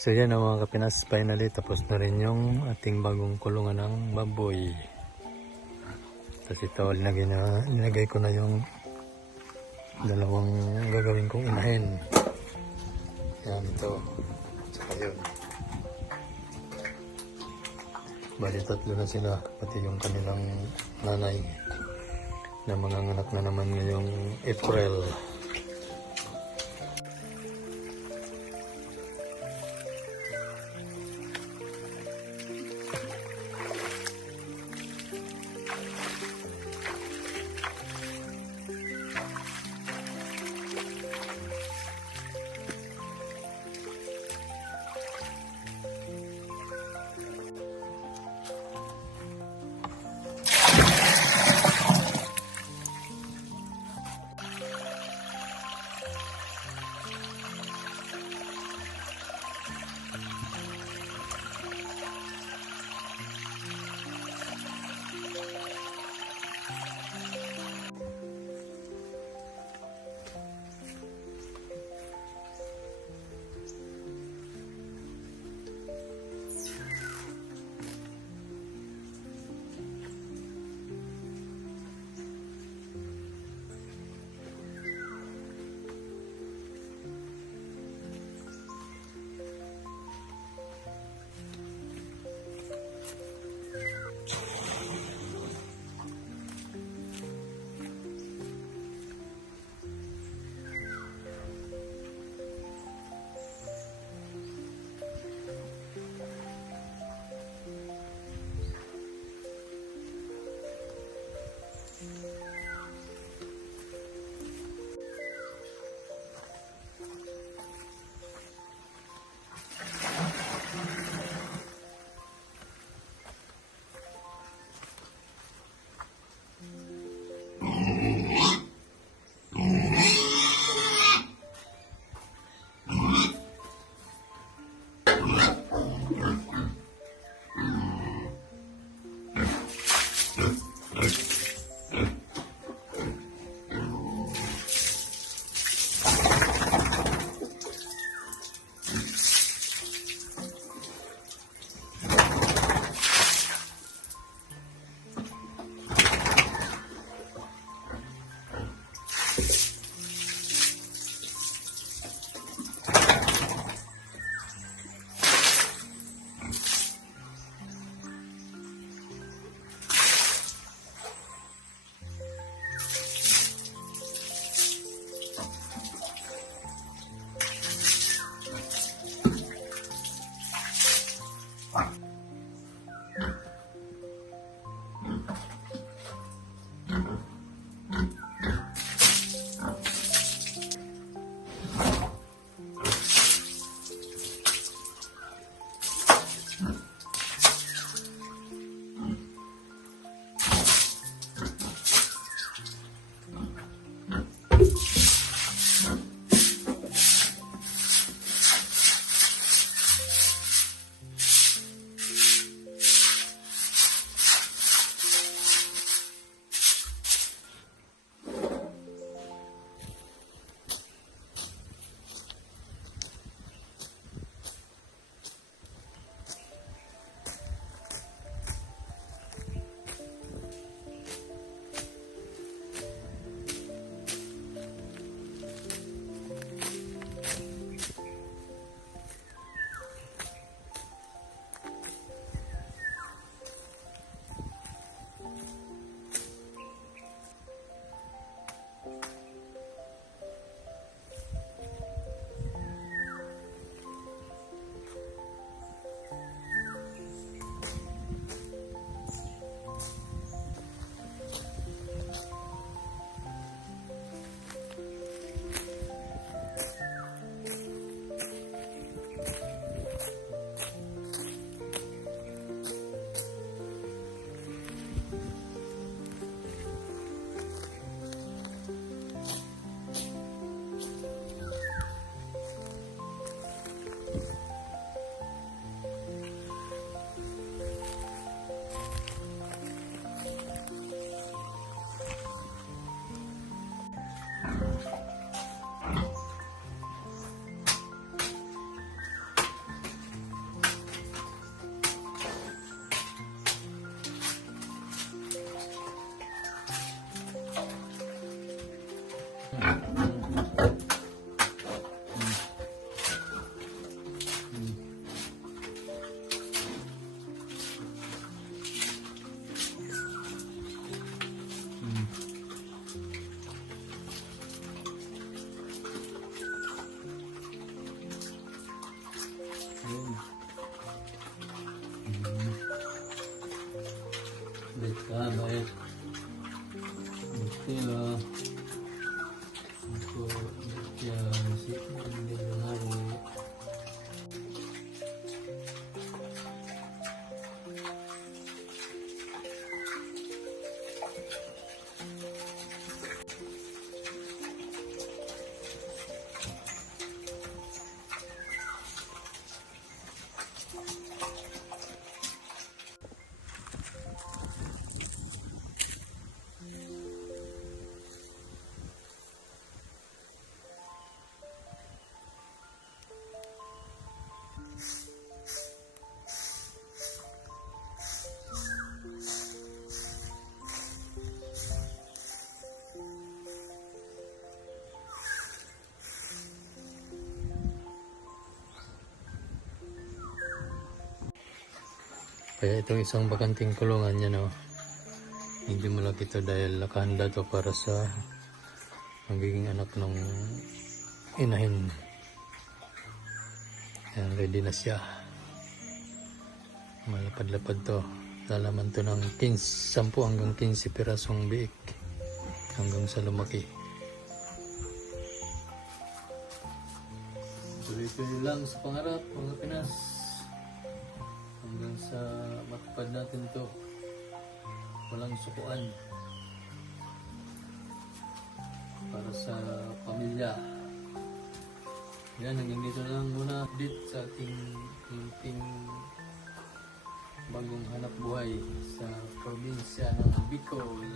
So yan ang mga kapinas, finally tapos na rin yung ating bagong kulungan ng baboy. Tapos ito, linagay ko na yung dalawang gagawin kong inahin. Yan ito. Tsaka yun. Bali tatlo na sila, pati yung kanilang nanay na manganganak na naman ngayong April. Sabay. Estilo. Ako, yan, si Leonardo. Kaya itong isang bakanting kulungan niya, no, hindi malaki ito dahil nakahanda to para sa magiging anak ng inahin. Yan, ready na siya. Malapad-lapad to. Lalaman to ng 10 hanggang 15 pirasong biik hanggang sa lumaki. Tuloy-tuloy lang sa pangarap, mga Pinas. Hanggang sa matupad natin to. Walang sukuan. Para sa pamilya. Yan, hanggang dito na lang muna update sa ating munting bagong hanap buhay sa probinsya ng Bicol.